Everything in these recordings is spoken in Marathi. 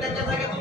त्याच्या जागेत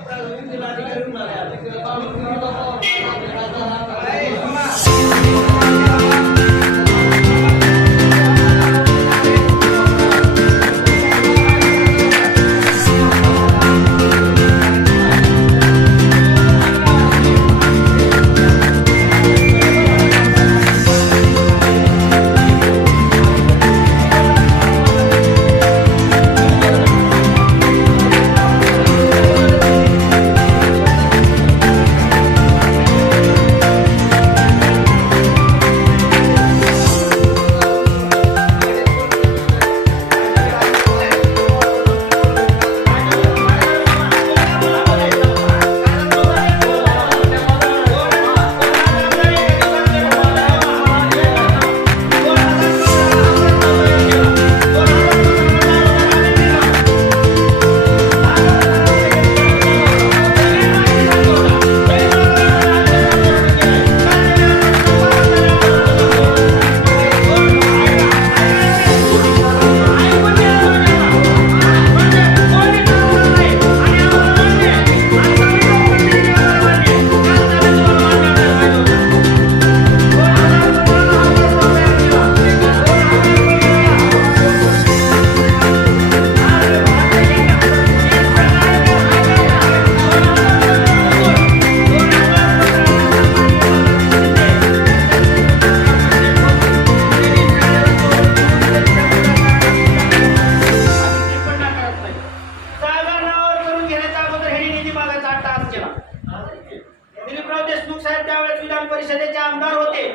विधान परिषदेचे आमदार होते.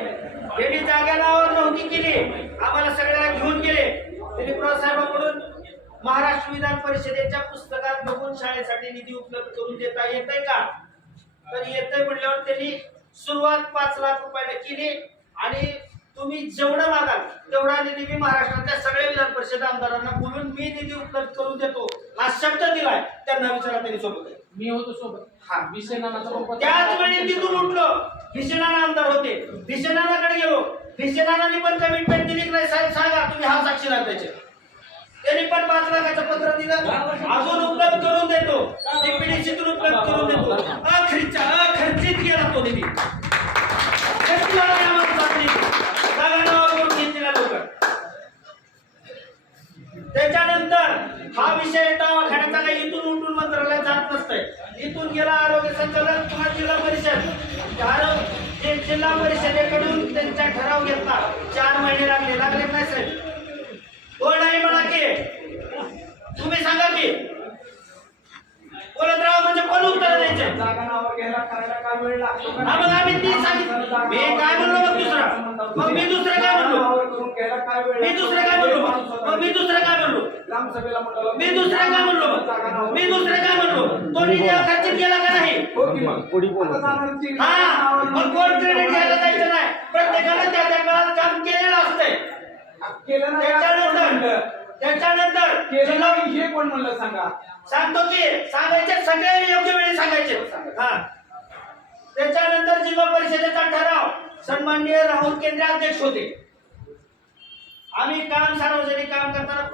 त्यांनी जागा नावावर नव्हती केली. आम्हाला सगळ्याला घेऊन गेले. दिलीपराव साहेबांकडून महाराष्ट्र विधान परिषदेच्या पुस्तकात बघून शाळेसाठी निधी उपलब्ध करून देता येतंय का? तर येतंय म्हणल्यावर त्यांनी सुरुवात पाच लाख रुपयाला केली. आणि तुम्ही जेवढं मागाल तेवढा निधी मी महाराष्ट्रातल्या सगळ्या विधान परिषद आमदारांना बोलून मी निधी उपलब्ध करून देतो. हा शब्द दिलाय. त्यांना विचारा त्यांनी सोबत. मी होतो सोबत. हा. विषय त्याच वेळी तिथून उठलो. भिसेनाना आमदार होते. भिसेनानाकडे गेलो. भिसेनानाने पण कमिटमेंट दिली नाही? साहेब सांगा तुम्ही हा साक्षीदार त्याचे त्यांनी पण पाच लाखाचं पत्र दिलं. अजून उपलब्ध करून देतो. डीपीडीसीतून उपलब्ध करून देतो. अखर्च अखर्चित केला तो निधी. खर्ची त्याच्यानंतर हा विषय दवाखान्याचा काही इथून उठून मंत्रालयात जात नसतंय. इथून गेला आरोग्य संचालक पुन्हा जिल्हा परिषद. आरो- जे जिल्हा परिषदेकडून त्यांचा ठराव घेतला चार महिने लागले. लागले नाही साहेब? हो नाही म्हणा की? तुम्ही सांगा की. बोलत राहा म्हणजे कोण उत्तर द्यायचे? मग आम्ही ती सांगितलं. मी काय म्हणलो मग दुसरं मग मी दुसरं काय म्हणलो नावावर करून घ्यायला काय वेळ मी दुसरं काय म्हणलो मग? मग मी दुसरं काय म्हणलो ग्रामसभेला मी दुसरं काय म्हणलो? मी दुसरं काय म्हणलो? तो निधी खर्चित केला का नाही? हो मग? हा कोण क्रेडिट घ्यायला जायचं नाही? प्रत्येकानं त्या त्या काळात काम केलेलं असतंय. केलं त्याच्यानंतर म्हणलं? त्याच्यानंतर केलं जिल्हा नाही हे कोण म्हणलं सांगा? सांगतो की सांगायचे सगळे योग्य वेळी सांगायचे. हा त्याच्यानंतर जिल्हा परिषदेचा ठराव सन्माननीय राहुल केंद्रे अध्यक्ष होते. आम्ही काम सार्वजनिक काम करताना